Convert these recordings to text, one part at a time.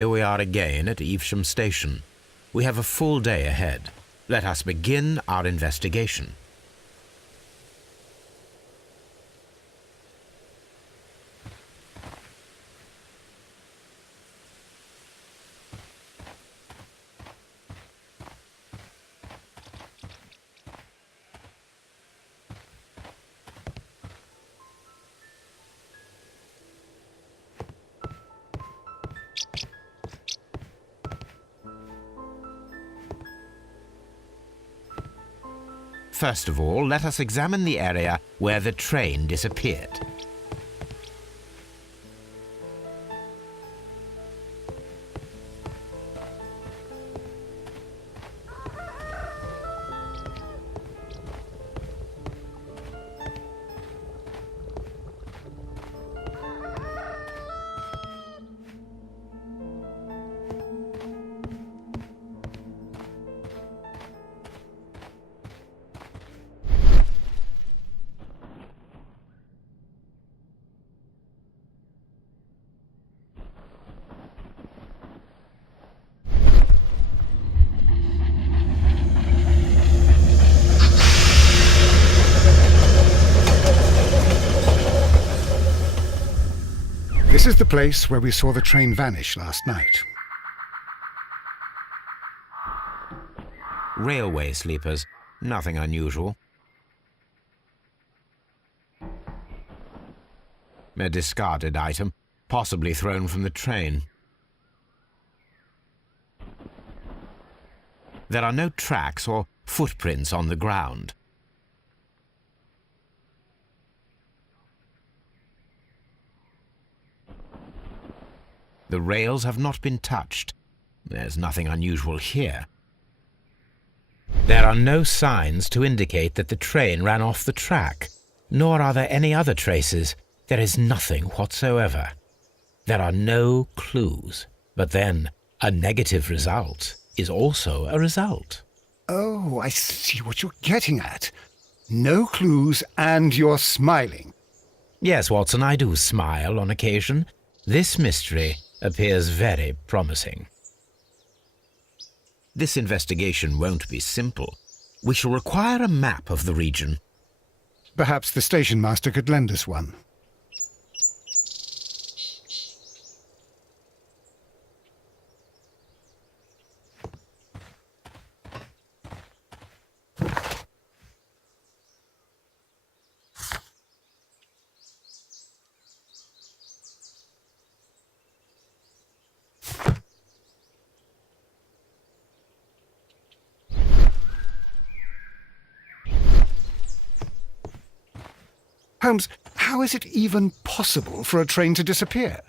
Here we are again at Evesham Station. We have a full day ahead. Let us begin our investigation. First of all, let us examine the area where the train disappeared. This is the place where we saw the train vanish last night. Railway sleepers. Nothing unusual. A discarded item, possibly thrown from the train. There are no tracks or footprints on the ground. The rails have not been touched. There's nothing unusual here. There are no signs to indicate that the train ran off the track, nor are there any other traces. There is nothing whatsoever. There are no clues. But then, a negative result is also a result. Oh, I see what you're getting at. No clues and you're smiling. Yes, Watson, I do smile on occasion. This mystery appears very promising. This investigation won't be simple. We shall require a map of the region. Perhaps the station master could lend us one. Holmes, how is it even possible for a train to disappear?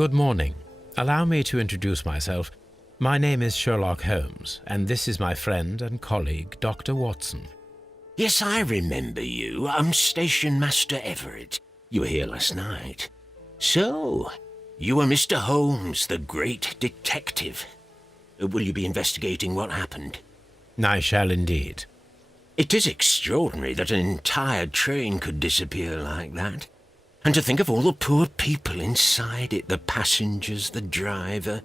Good morning. Allow me to introduce myself. My name is Sherlock Holmes, and this is my friend and colleague, Dr. Watson. Yes, I remember you. I'm Station Master Everett. You were here last night. So, you are Mr. Holmes, the great detective. Will you be investigating what happened? I shall indeed. It is extraordinary that an entire train could disappear like that. And to think of all the poor people inside it, the passengers, the driver.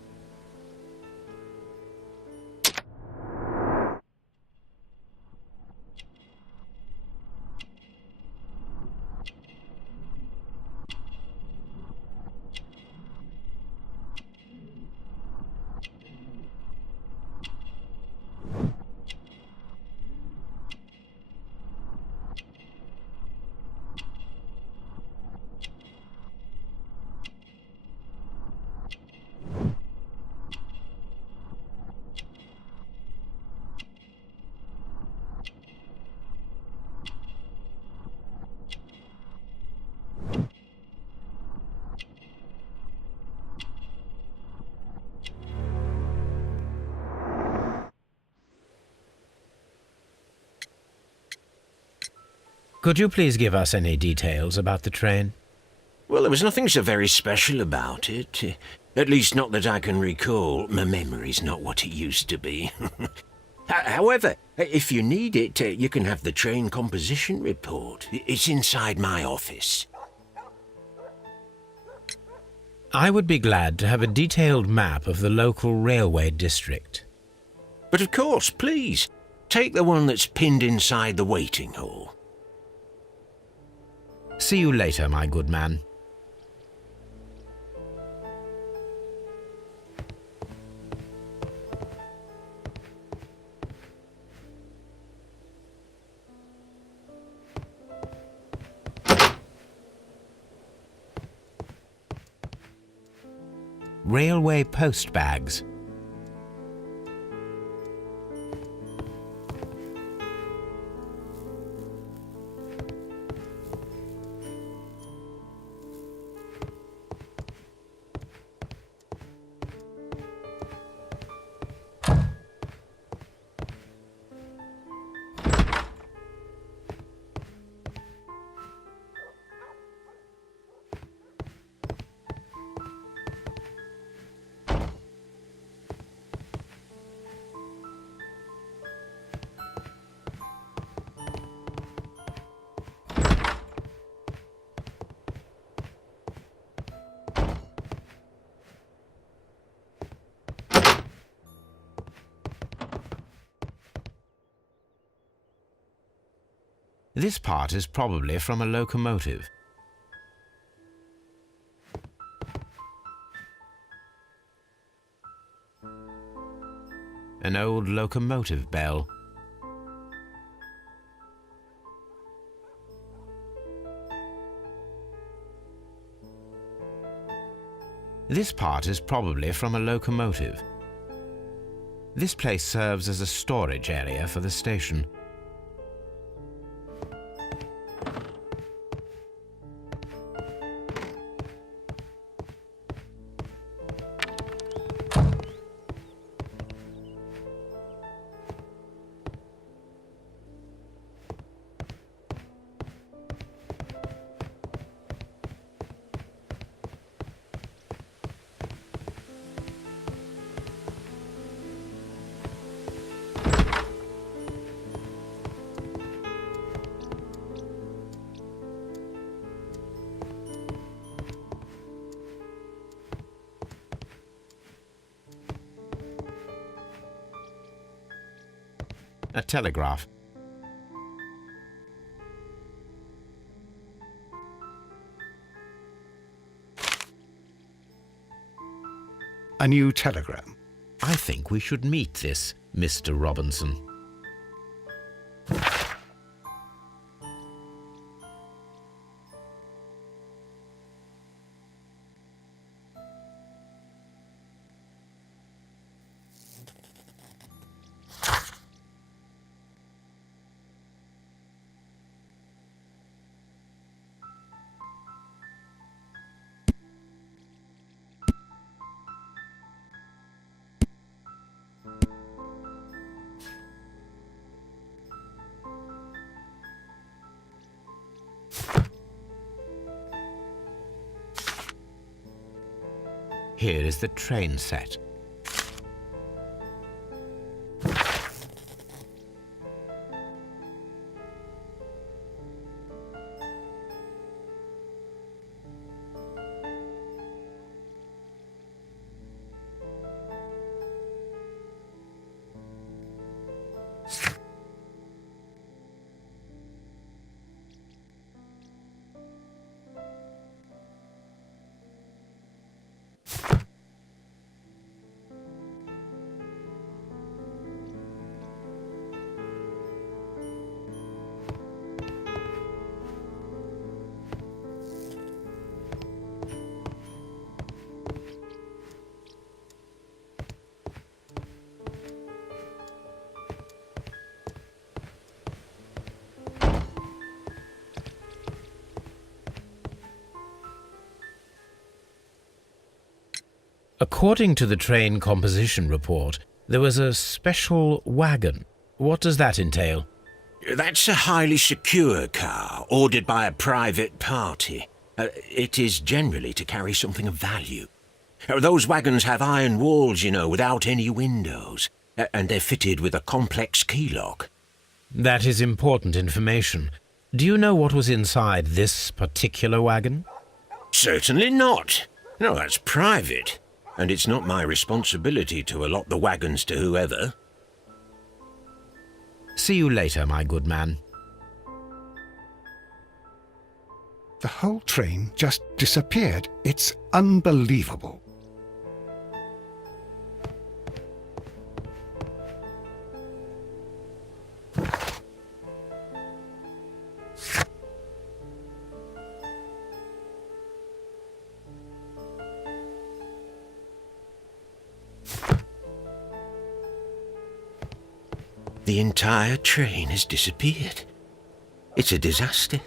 Could you please give us any details about the train? Well, there was nothing so very special about it. At least not that I can recall. My memory's not what it used to be. However, if you need it, you can have the train composition report. It's inside my office. I would be glad to have a detailed map of the local railway district. But of course, please, take the one that's pinned inside the waiting hall. See you later, my good man. Railway post bags. This part is probably from a locomotive. An old locomotive bell. This part is probably from a locomotive. This place serves as a storage area for the station. A telegraph. A new telegram. I think we should meet this Mr. Robinson. Here is the train set. According to the train composition report, there was a special wagon. What does that entail? That's a highly secure car, ordered by a private party. It is generally to carry something of value. Those wagons have iron walls, you know, without any windows, and they're fitted with a complex key lock. That is important information. Do you know what was inside this particular wagon? Certainly not. No, that's private, and it's not my responsibility to allot the wagons to whoever. See you later, my good man. The whole train just disappeared. It's unbelievable. The entire train has disappeared. It's a disaster.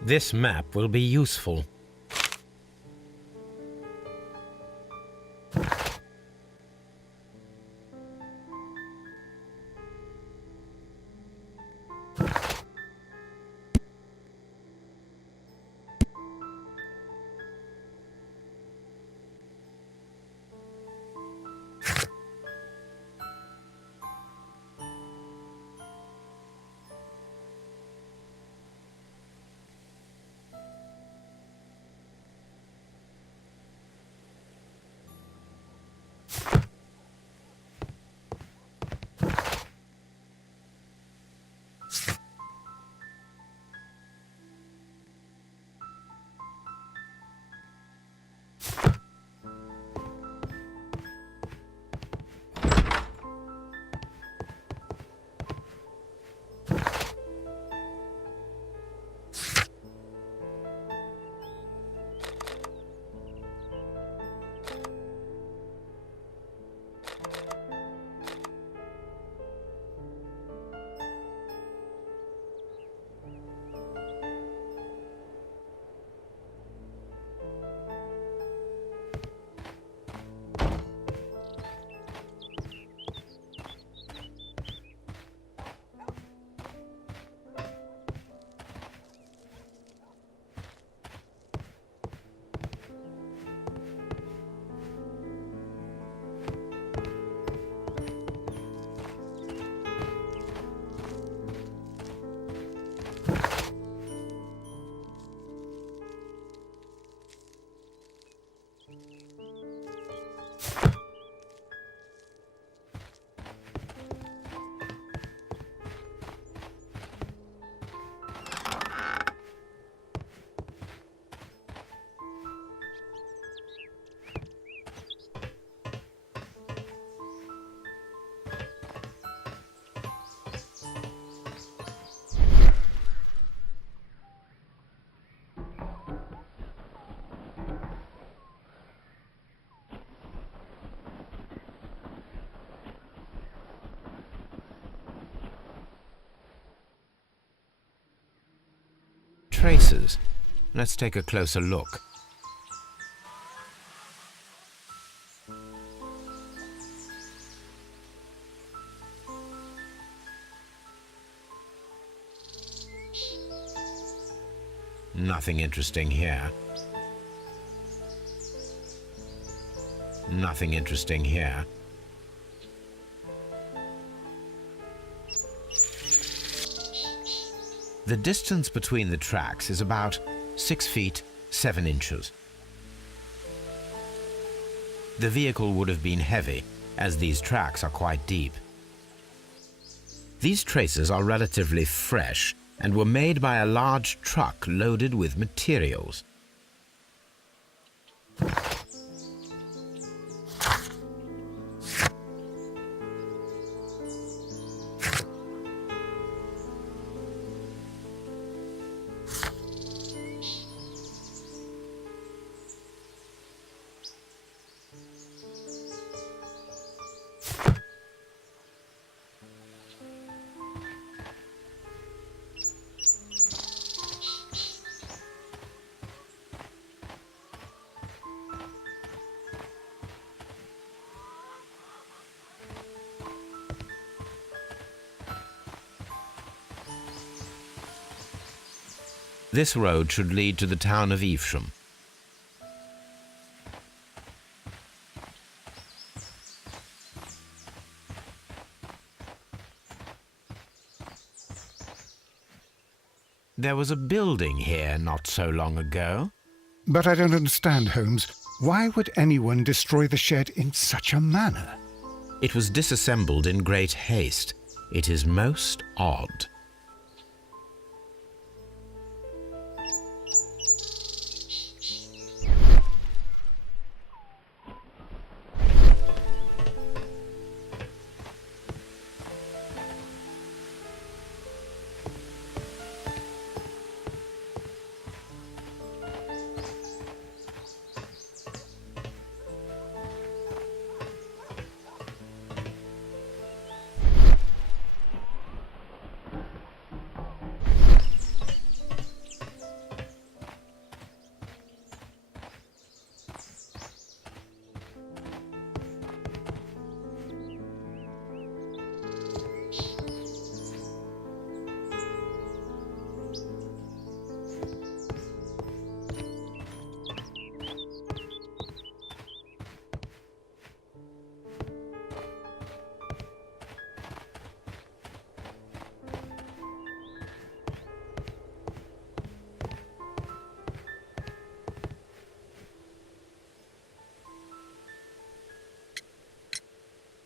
This map will be useful. Traces. Let's take a closer look. Nothing interesting here. Nothing interesting here. The distance between the tracks is about 6 feet 7 inches. The vehicle would have been heavy, as these tracks are quite deep. These traces are relatively fresh and were made by a large truck loaded with materials. This road should lead to the town of Evesham. There was a building here not so long ago. But I don't understand, Holmes. Why would anyone destroy the shed in such a manner? It was disassembled in great haste. It is most odd.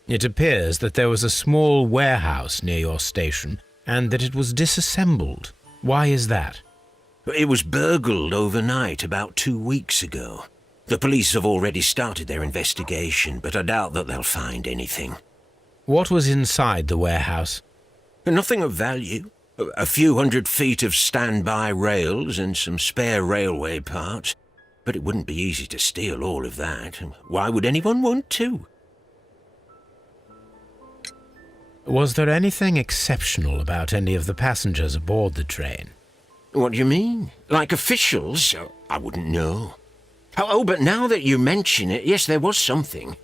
It appears that there was a small warehouse near your station and that it was disassembled. Why is that? It was burgled overnight about 2 weeks ago. The police have already started their investigation, but I doubt that they'll find anything. What was inside the warehouse? Nothing of value. A few 100 feet of standby rails and some spare railway parts. But it wouldn't be easy to steal all of that. Why would anyone want to? Was there anything exceptional about any of the passengers aboard the train? What do you mean? Like officials? I wouldn't know. Oh, but now that you mention it, yes, there was something.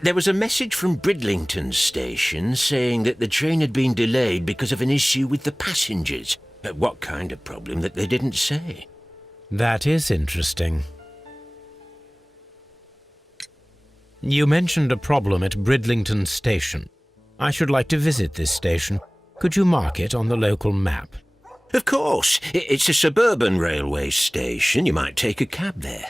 There was a message from Bridlington station saying that the train had been delayed because of an issue with the passengers. What kind of problem that they didn't say? That is interesting. You mentioned a problem at Bridlington station. I should like to visit this station. Could you mark it on the local map? Of course. It's a suburban railway station. You might take a cab there.